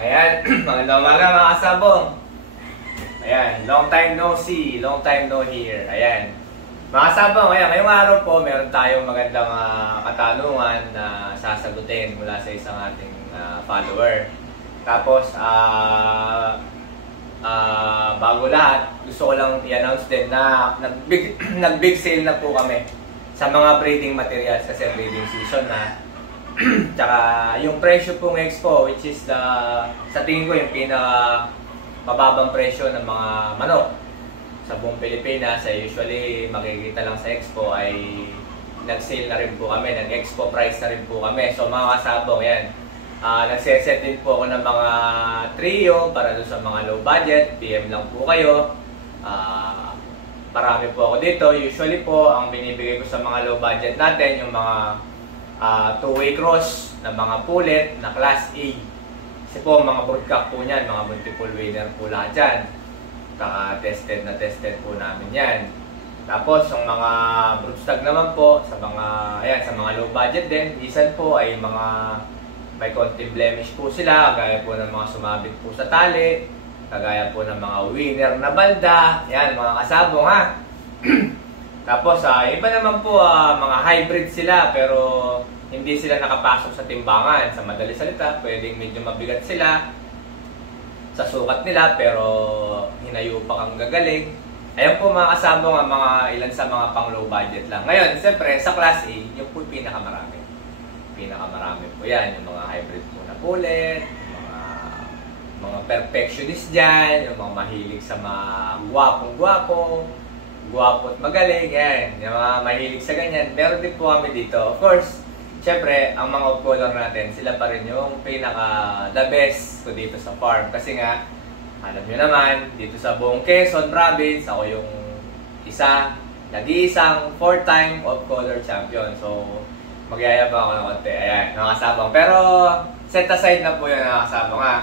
Ayan, magandang umaga mga kasabong. Ayan, long time no see, long time no hear. Ayan, mga kasabong, ayan, ngayong araw po meron tayong magandang katanungan na sasagutin mula sa isang ating follower. Tapos, bago lahat, gusto ko lang i-announce din na nag-big sale na po kami sa mga breeding materials kasi breeding season na. Tsaka yung presyo pong Expo, which is sa tingin ko yung pinaka mababang presyo ng mga manok sa buong Pilipinas, usually makikita lang sa Expo ay nag-sale na rin po kami, nag-Expo price na rin po kami. So mga kasabong yan, nagseset din po ako ng mga trio para doon sa mga low budget. PM lang po kayo. Marami po ako dito. Usually po ang binibigay ko sa mga low budget natin yung mga two-way cross na mga pulet na class A. Kasi po mga broodcock po niyan, mga multiple winner po lahat dyan. Tested na tested po namin yan. Tapos yung mga broodstag naman po sa mga low budget din, isan po ay mga may konting blemish po sila, kagaya po ng mga sumabit po sa tali, kagaya po ng mga winner na balda, yan mga kasabong ha. Tapos iba naman po mga hybrid sila pero hindi sila nakapasok sa timbangan. Sa madali salita, pwedeng medyo mabigat sila sa sukat nila pero hinayo pa kang gagaling. Ayan po mga kasabong mga ilan sa mga pang low budget lang. Ngayon, siyempre sa class A, yung po pinakamarami. Pinakamarami po yan, yung mga hybrid po na pulet, mga perfectionist dyan, yung mga mahilig sa mga gwapong-gwapo, gwapo at magaling, yan. Yung mga mahilig sa ganyan. Meron din po kami dito. Of course, syempre, ang mga off-color natin, sila pa rin yung pinaka-the best ko dito sa farm. Kasi nga, alam nyo naman, dito sa buong Quezon Province, ako yung nag-iisang 4-time off-color champion. So, magyayabang ako ng konti. Ayan, mga kasabang. Pero, set aside na po yun, mga kasabang ha.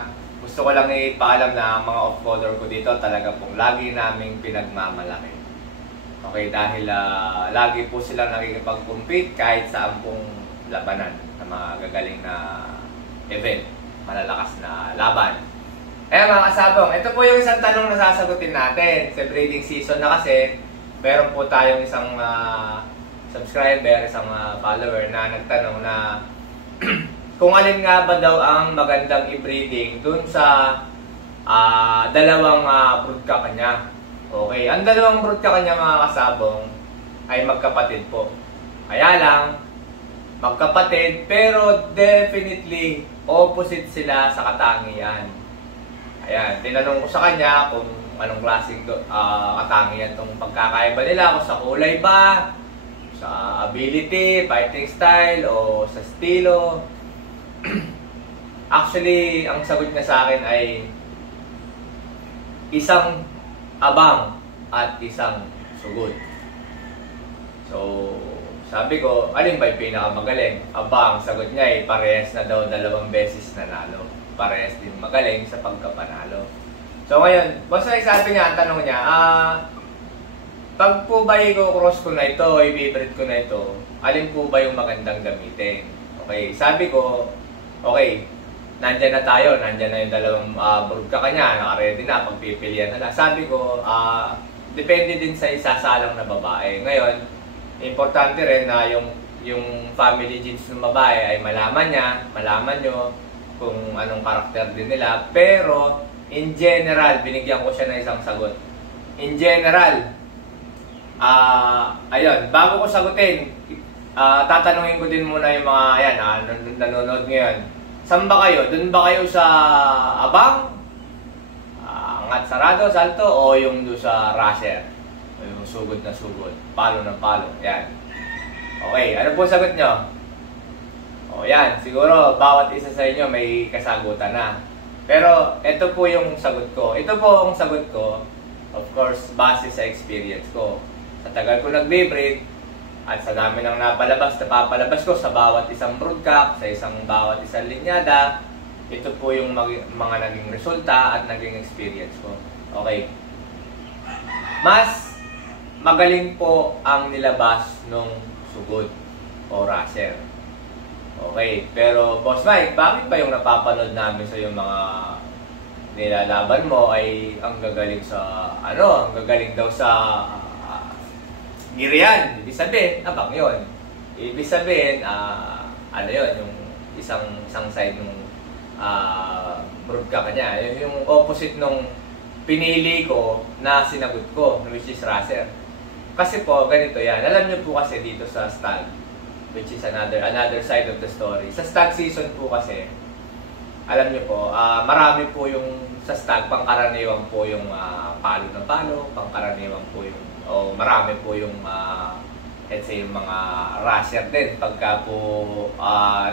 Gusto ko lang ipaalam na ang mga off-color ko dito, talaga pong lagi naming pinagmamalaki. Okay, dahil lagi po silang nakikipag-compete kahit saan pong labanan na mga gagaling na event, malalakas na laban. Ayan mga kasabong, ito po yung isang tanong na sasagutin natin. Sa breeding season na kasi, meron po tayong isang subscriber, isang follower na nagtanong na kung alin nga ba daw ang magandang i-breeding dun sa dalawang broodcock kanya. Okay, ang dalawang broodcock kanya mga kasabong ay magkapatid po. Kaya lang, magkapatid pero definitely opposite sila sa katangian. Ayan, tinanong ko sa kanya kung anong klaseng katangian itong pagkakaiba nila, kung sa kulay ba, sa ability, fighting style, o sa estilo. Actually, ang sagot niya sa akin ay isang abang at isang sugod. So, sabi ko, alin ba yung pinakamagaling? Abang, sagot niya ay parehas na daw 2 beses nanalo. Parehas din magaling sa pagkapanalo. So ngayon, basta sabi niya, tanong niya, pag po ba i-cross ko na ito, i-breed ko na ito, alin po ba yung magandang gamitin? Okay, sabi ko, okay, nandyan na tayo, nandyan na yung dalawang broodcock kanya, naka-ready na, pagpipilian na lang. Sabi ko, depende din sa isasalang na babae. Ngayon, importante rin na yung family genes ng babae ay malaman nyo kung anong karakter din nila. Pero, in general, binigyan ko siya ng isang sagot. In general, ayun, bago ko sagutin, tatanungin ko din muna yung mga nanonood ngayon. Saan ba kayo? Doon ba kayo sa abang? Angat sarado, salto, o yung doon sa rusher? O yung sugod na sugod, palo ng palo. Yan. Okay, ano po sagot nyo? O yan, siguro bawat isa sa inyo may kasagutan na. Pero ito po yung sagot ko. Ito po ang sagot ko, of course, base sa experience ko. Sa tagal ko nagbe-breed, at sa dami ng napapalabas ko sa bawat isang broodcock, sa bawat isang linyada, ito po yung mga naging resulta at naging experience ko. Okay. Mas magaling po ang nilabas nung sugod o rusher. Okay, pero Boss Mike, bakit ba yung napapanood namin sa yung mga nilalaban mo ay ang gagaling sa, ang gagaling daw sa Girian? Ibig sabihin, abang yun. Ibig sabihin, yun, yung isang side ng broadcast niya. Yung opposite nung pinili ko na sinagot ko, which is Racer. Kasi po, ganito yan. Alam niyo po kasi dito sa Stag, which is another side of the story. Sa Stag season po kasi, alam niyo po, marami po yung sa Stag, pangkaraniwan po yung palo ng palo, pangkaraniwan po yung, marami po yung, let's say, yung mga rusher din. Pagka po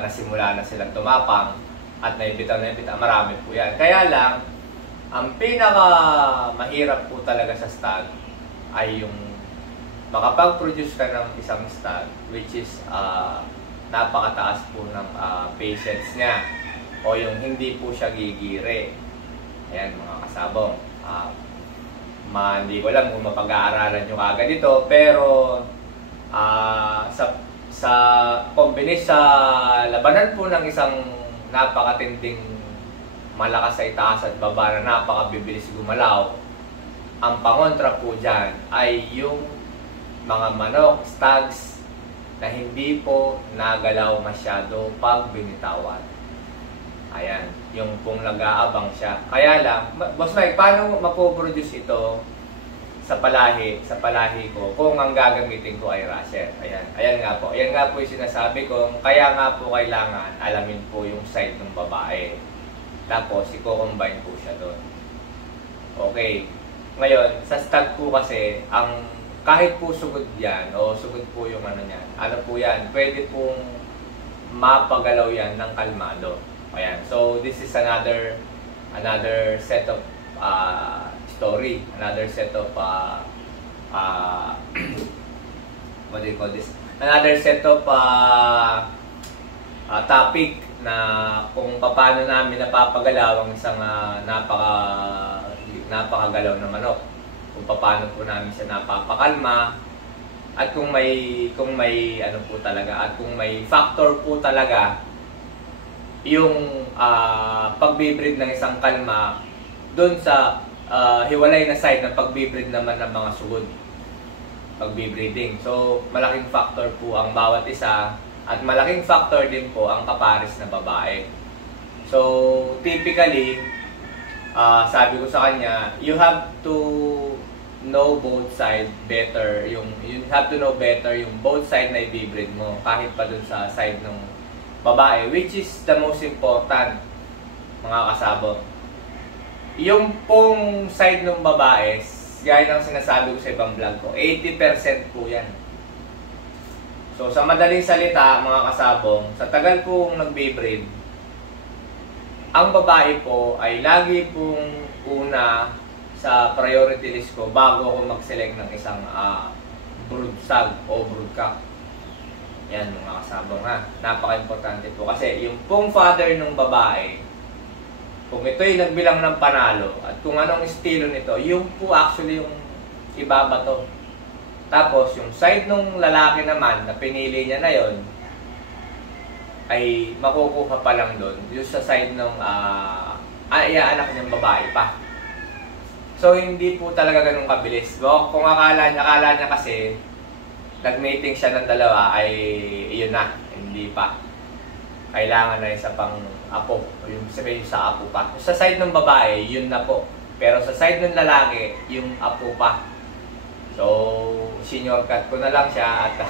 nasimula na silang tumapang at naibitaw, marami po yan. Kaya lang, ang pinaka mahirap po talaga sa Stag ay yung makapag-produce ka ng isang stag, which is napakataas po ng patience niya o yung hindi po siya gigire. Ayan mga kasabong. Hindi ko alam kung mapag-aaralan nyo agad ito, pero sa sa labanan po ng isang napakatinding malakas sa itaas at baba na napakabibilis gumalaw, ang pangontra po dyan ay yung mga manok, stags, na hindi po nagalaw masyado pag binitawan. Ayan, yung kung nag-aabang siya. Kaya lang, Boss Mike, paano mapoproduce ito sa palahi ko kung ang gagamitin ko ay Rusher? Ayan nga po. Ayan nga po yung sinasabi ko. Kaya nga po kailangan alamin po yung side ng babae. Tapos, i-combine po siya doon. Okay. Ngayon, sa stag po kasi, kahit po sugod yan, o sugod po yung ano po yan, pwede pong mapagalaw yan ng kalmado. Ayan. So, this is another set of story, another set of what do you call this? Another set of topic na kung paano namin napapagalaw ang isang napakagalaw na manok. Kung paano po namin siya napapakalma at kung may ano po talaga at kung may factor po talaga yung pagbibreed ng isang kalma doon sa hiwalay na side ng pagbibreed naman ng mga sugod, pagbibreeding. So malaking factor po ang bawat isa at malaking factor din po ang kapares na babae. So typically sabi ko sa kanya, you have to know both side better. You have to know better yung both side na i-breed mo kahit pa dun sa side ng babae, which is the most important, mga kasabong. Yung pong side ng babae, gaya ng sinasabi ko sa ibang vlog ko, 80% po yan. So sa madaling salita, mga kasabong, sa tagal kong nagbe-breed, ang babae po ay lagi pong una sa priority list ko bago ako mag-select ng isang brood stag o brood cock. Yan mga kasabong ha. Napaka-importante po kasi yung pong father ng babae, kung ito'y nagbilang ng panalo at kung anong estilo nito, yung po actually yung ibabato. Tapos yung side ng lalaki naman na pinili niya na yon ay makukuha pa lang doon yung sa side ng anak niyang babae pa. So hindi po talaga ganun kabilis. Kung akala niya kasi nag-mating siya ng dalawa ay iyon na, hindi pa. Kailangan na isa pang apo, o yung sabihin sa apo pa. Sa side ng babae, yun na po. Pero sa side ng lalaki, yung apo pa. So, senior cut ko na lang siya at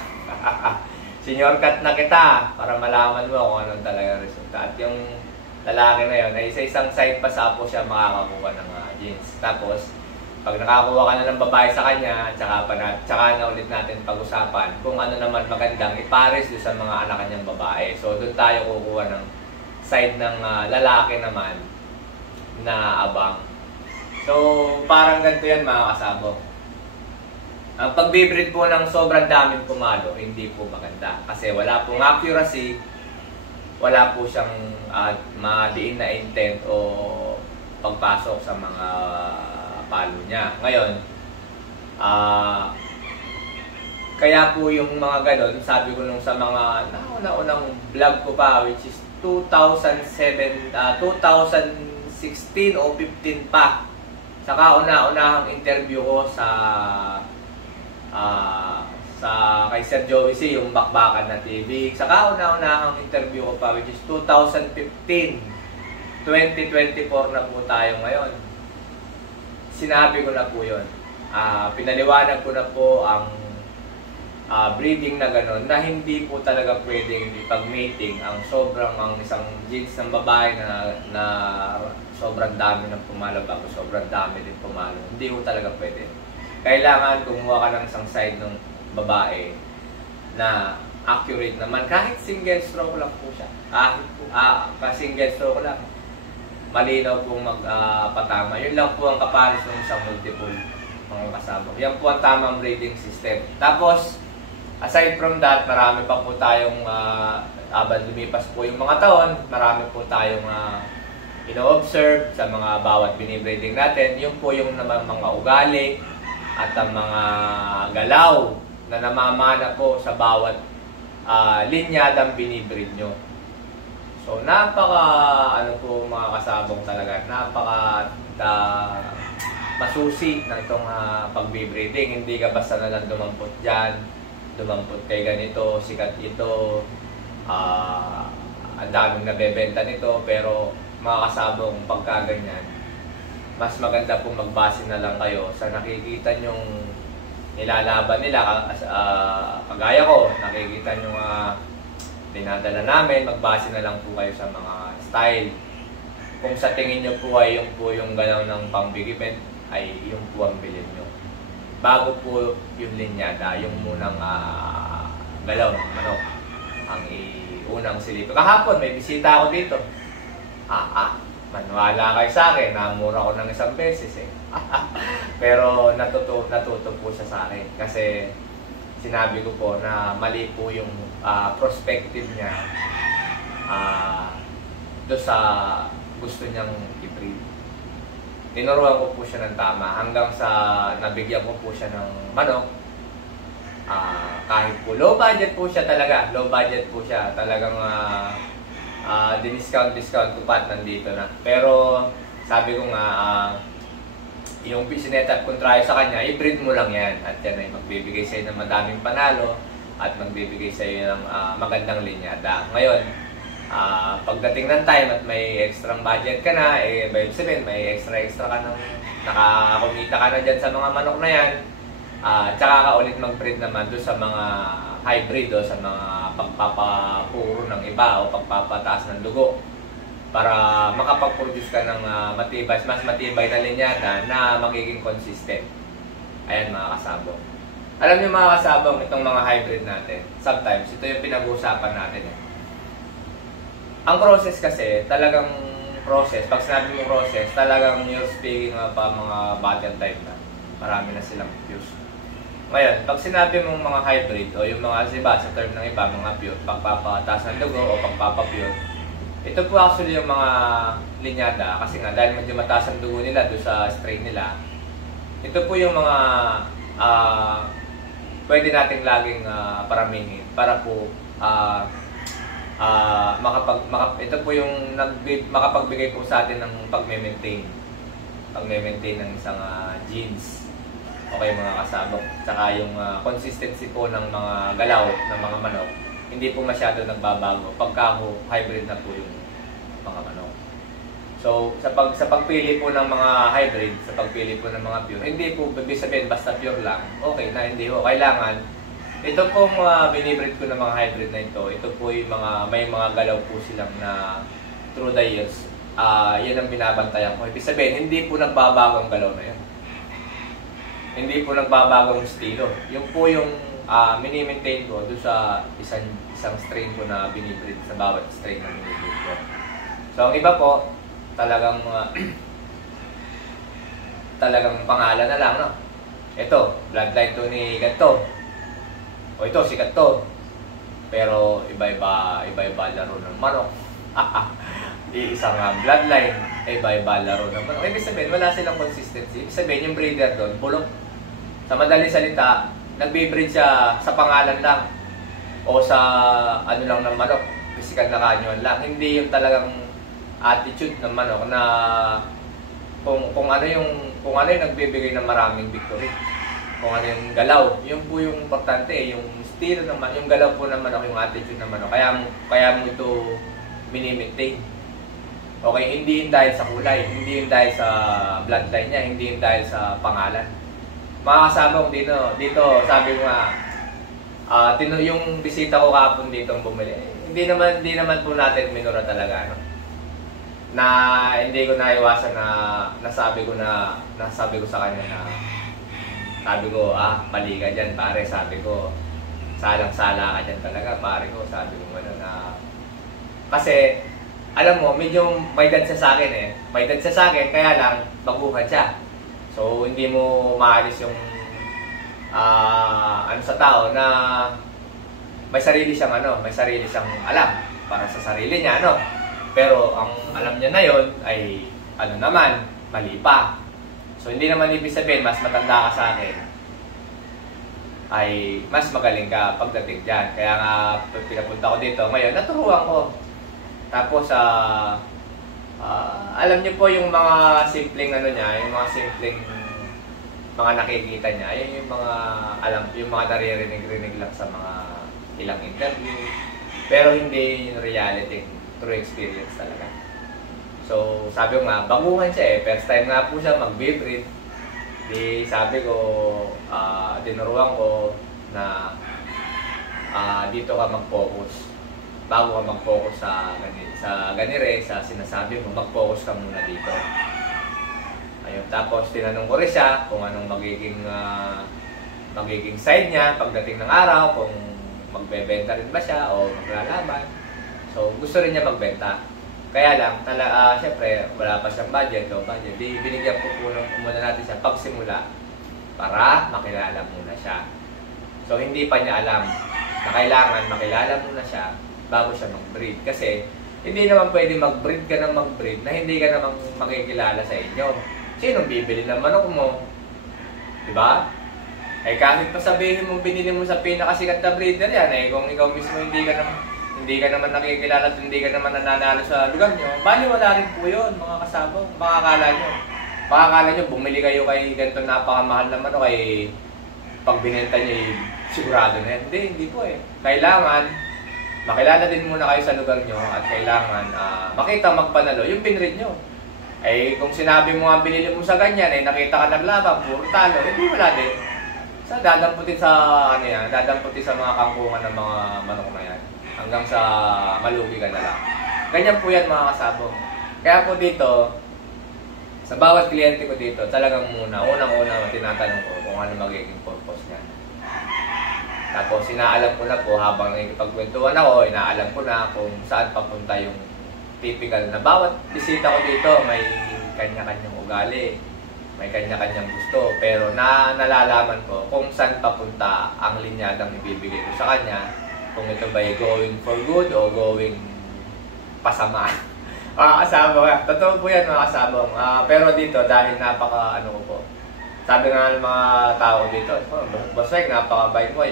senior cut na kita para malaman mo kung anong talaga resulta. At yung lalaki na yun, ay isa-isang side pa sa apo siya makakakuha ng genes. Tapos, pag nakakuha ka na ng babae sa kanya, tsaka na ulit natin pag-usapan kung ano naman magandang ipares doon sa mga anak kanyang babae. So, doon tayo kukuha ng side ng lalaki naman na abang. So, parang ganito yan mga kasabong. Ang pagbibreed po ng sobrang daming pumalo, hindi po maganda. Kasi wala pong accuracy, wala po siyang madiin na intent o pagpasok sa mga palo niya. Ngayon, Kaya po yung mga ganon, sabi ko nung sa mga nauna-unang vlog ko pa, which is 2016 o 15 pa. Sa kauna-unahang interview ko kay Sir Joey C, yung Bakbakan na TV. Sa kauna-unahang interview ko pa, which is 2015. 2024 na po tayo ngayon. Sinabi ko na po yun. Pinaliwanag ko na po ang breeding na gano'n na hindi po talaga pwedeng ipag-mating ang isang genes ng babae na sobrang dami ng pumalo bago sobrang dami din pumalo. Hindi po talaga pwede. Kailangan kumuha ka ng isang side ng babae na accurate naman. Kahit single stroke lang po siya. Single stroke lang. Malinaw pong magpatama. Yun lang po ang kapares ng isang multiple mga kasama. Yan po ang tamang breeding system. Tapos, aside from that, marami pa po tayong habang lumipas po yung mga taon, marami po tayong ino-observe sa mga bawat binibreeding natin. Yung po yung mga ugali at ang mga galaw na namamana po sa bawat linyadang binibreed nyo. So, ano po mga kasabong talaga, masusi na itong pagbibreeding. Hindi ka basta na lang dumampot dyan, dumampot kay ganito, sikat ito, ang daming nabebenta nito, pero mga kasabong pagka ganyan, mas maganda po magbase na lang kayo sa nakikita nyong nilalaban nila. Kagaya ko, nakikita nyong dinadala namin, magbase na lang po kayo sa mga style. Kung sa tingin nyo po ay yung galaw ng pambigibent, ay yung po ang bilhin nyo. Bago po yung linyada, yung munang galaw ng manok, ang unang silipin. Kahapon, may bisita ako dito. Maniwala kayo sa akin, namura ko ng isang beses eh. Pero natuto po siya sa akin. Kasi sinabi ko po na mali po yung perspective niya doon sa gusto niyang i-breed. Tinuruan ko po siya ng tama hanggang sa nabigyan ko po siya ng manok. Kahit po low budget po siya talaga, talagang discount ko pa at nandito na. Pero sabi ko nga, yung sinet-up kong try sa kanya, i-breed mo lang yan at yan ay magbibigay sa'yo ng madaming panalo at magbibigay sa'yo ng magandang linyada. Ngayon, pagdating ng time at may extra budget ka na, by sabihin, may extra ka nang nakakumita ka na dyan sa mga manok na yan, tsaka ka ulit mag-breed naman doon sa mga hybrid o sa mga pagpapapuro ng iba o pagpapataas ng dugo para makapag-produce ka ng mas matibay na linyada na magiging consistent. Ayan mga kasabong. Alam niyo mga kasabong, itong mga hybrid natin, sometimes ito yung pinag-uusapan natin. Ang process kasi, talagang process, pag sinabi mo process, talagang you're speaking pa mga bottom type na. Marami na silang fuse. Ngayon, pag sinabi mong mga hybrid o yung mga iba, sa term ng iba, mga pure, pagpapataas ng dugo o pagpapapure, ito po actually yung mga linyada kasi nga dahil medyo mataas ang dugo nila doon sa strain nila. Ito po yung mga pwede nating laging paramihin para po ito po yung makapagbigay po sa atin ng pagme-maintain ng isang genes. Okay mga kasabok. Tsaka yung consistency po ng mga galaw ng mga manok, hindi po masyado nagbabago pagka hybrid na po yung mga manok. So, sa pagpili po ng mga hybrid, sa pagpili po ng mga pure, hindi po ibig sabihin basta pure lang. Okay na, hindi po. Kailangan, ito pong binibreed ko ng mga hybrid na ito po yung may mga galaw po silang na through the years. Yan ang binabantayan ko. Ibig sabihin, hindi po nagbabago ang galaw na yan. Hindi po nagbabago ang estilo. Yung po yung mini-maintain ko doon sa isang strain ko na binibreed sa bawat strain na binibreed ko. So, ang iba po, talagang pangalan na lang, no? Ito, bloodline to ni ganito. O ito, sikat to. Pero iba-iba laro ng manok. Isang bloodline, iba-iba laro ng manok. Ibig sabihin, wala silang consistency. Ibig sabihin, yung breeder doon, bulok. Sa madaling salita, nagbe-breed siya sa pangalan lang o sa ano lang ng manok, physical na kanyon lang. Hindi yung talagang attitude ng manok na kung ano yung nagbibigay ng maraming victory. Kung ano yung galaw, yun po yung importante, yung estilo ng manok, yung galaw po ng manok, yung attitude ng manok. Kaya mo ito mini-maintain. Okay, hindi yun dahil sa kulay, hindi yun dahil sa bloodline niya, hindi yun dahil sa pangalan. Mga kasama ko dito sabi ko nga, yung bisita ko kapon dito bumili, hindi naman po natin minura talaga, no? Na hindi ko naiwasan na nasabi ko sa kanya na sabi ko, mali ka dyan pare, sabi ko, salang-sala ka dyan talaga pare ko, sabi ko gano'n na, kasi alam mo, medyo may dad siya sa akin may dad siya sa akin, kaya lang baguhan siya. So hindi mo maalis yung ano sa tao na may sarili siyang alam para sa sarili niya, ano. Pero ang alam niya na yon ay ano naman, mali pa. So hindi naman ibig sabihin mas matanda ka sa akin ay mas magaling ka pagdating diyan. Kaya nga pinapunta ko dito ngayon, naturuan ko. Tapos alam niyo po yung mga simpleng ano niya, yung mga simpleng mga nakikita niya, ayun yung mga yung mga naririnig lang sa mga ilang interview. Pero hindi yung reality, true experience talaga. So, sabi ko nga, baguhan siya first time nga po siya mag-breed. Di sabi ko, tinuruan ko na dito ka mag-focus. Bago ka mag-focus sa ganire, sa sinasabi mo, mag-focus ka muna dito. Ayun, tapos tinanong ko rin siya kung anong magiging side niya pagdating ng araw, kung magbebenta rin ba siya o maglalaban. So, gusto rin niya magbenta. Kaya lang, syempre, wala pa siyang budget, low budget. Di binigyan ko muna natin siya pagsimula para makilala muna siya. So, hindi pa niya alam na kailangan makilala muna siya bago siya mag-breed. Kasi, hindi naman pwede mag-breed ka ng mag-breed na hindi ka naman makikilala sa inyo. Sinong bibili ng manok mo? Diba? Eh kahit pa sabihin mo binili mo sa pinakasikat na breeder yan, kung ikaw mismo hindi ka naman nakikilala at hindi ka naman nananalo sa lugar nyo, bali wala rin po yun, mga kasabong. Makakala nyo, bumili kayo kay ganito napakamahal na manok, ay pag binenta nyo, sigurado na yan. Hindi po Kailangan, makilala din muna kayo sa lugar nyo at kailangan makita magpanalo yung binread nyo. Kung sinabi mo nga binili mo sa ganyan, nakita ka naglaban, puro talo, hindi wala din. So, dadamputin sa mga kangkungan ng mga manok na yan. Hanggang sa malugi ka na lang. Ganyan po yan mga kasabong. Kaya po dito, sa bawat kliyente ko dito, talagang unang-una tinatanong ko kung ano magiging purpose niya. Tapos, inaalam ko na po habang nakikipagkwentuhan ako, inaalam ko na kung saan papunta yung typical na bawat bisita ko dito, may kanya-kanyang ugali, may kanya-kanyang gusto, pero nalalaman ko kung saan papunta ang linyadang ibibigay ko sa kanya, kung ito ba ay going for good o going pasama. Kasabong, totoo po yan mga kasabong. Pero dito, dahil napaka ko po, sabi nga ng mga tao dito, Boss Mike, napakabait mo,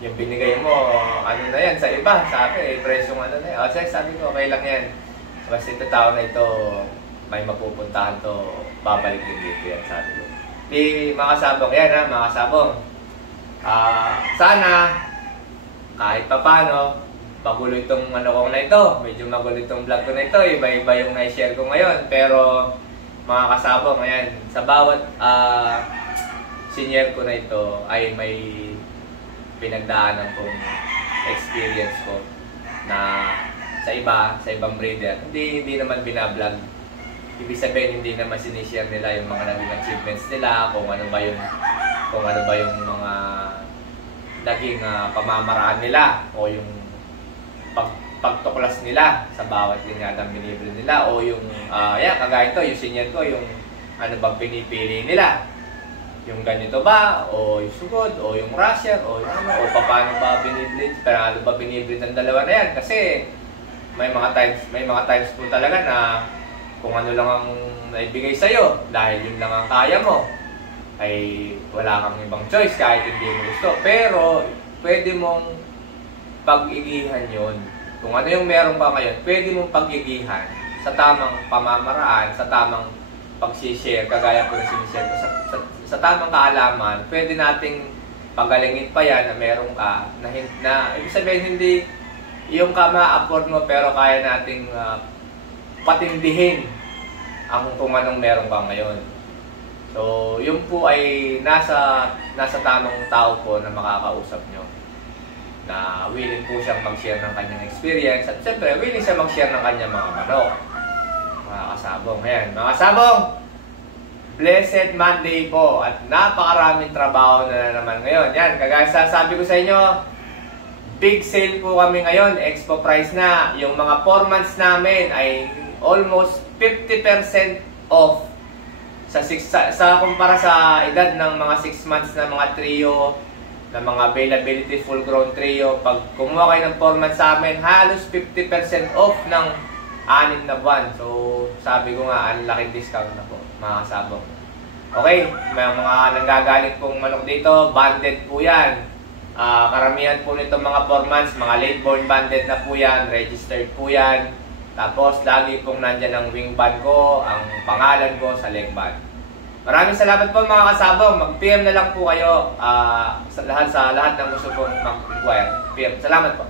yung binigay mo, ano na yan, sa iba, sabi, presyong ano na yan. Sabi ko, okay lang yan. Kasi ito tao na ito, may mapupuntahan to, babalik din dito yan, sabi ko. Mga kasabong, yan mga kasabong. Sana, kahit papano, magulo itong kong na ito. Medyo magulo itong vlog ko na ito. Iba-iba yung na-share ko ngayon. Pero, mga kasabong, ayan, sa bawat senior ko na ito ay may pinagdaanan kong experience ko na sa ibang breeder. Hindi naman binablog. Ibig sabihin, hindi naman sinishare nila yung mga naging achievements nila, kung ano ba yung mga naging pamamaraan nila o yung pagtuklas nila sa bawat linyadang binibili nila o yung kagaya ito, yung senior ko, yung ano bang pinipili nila, yung ganito ba o yung sugod o yung Russian o yung ano, o paano ba binibili, paano ba binibili ng dalawa na yan. Kasi may mga times po talaga na kung ano lang ang naibigay sa'yo dahil yun lang ang kaya mo, ay wala kang ibang choice kahit hindi mo gusto. Pero, pwede mong pag-igihan yon. Kung ano yung meron ka ngayon, pwede mong pag-igihan sa tamang pamamaraan, sa tamang pag-share, kagaya po na sinishare ko, sa tamang kaalaman, pwede nating pagalingin pa yan na meron ka, na ibig sabihin hindi yung ka ma-afford mo pero kaya nating patindihin ang kung anong meron ka ngayon. So, yun po ay nasa tamang tao po na makakausap nyo. Na willing po siyang mag-share ng kanyang experience at siyempre willing siya mag-share ng kanyang mga manok. Mga kasabong. Ayan, mga kasabong! Blessed Monday po at napakaraming trabaho na naman ngayon. Yan, kagaya sabi ko sa inyo, big sale po kami ngayon, expo price na. Yung mga 4 months namin ay almost 50% off sa kumpara sa edad ng mga 6 months na mga trio, na mga availability full grown trio. Pag kumuha kayo ng 4 months sa amin, halos 50% off ng 6 na buwan. So, sabi ko nga, ang laking discount na po, mga kasabong. Okay, may mga nanggagaling pong manok dito, banded po yan. Karamihan po nitong mga 4 months, mga late born banded na po yan, registered po yan. Tapos, lagi pong nandyan ang wing band ko, ang pangalan ko sa leg band. Maraming salamat po mga kasabong. Mag-PM na lang po kayo sa lahat ng gusto pong mag-inquire. PM. Salamat po.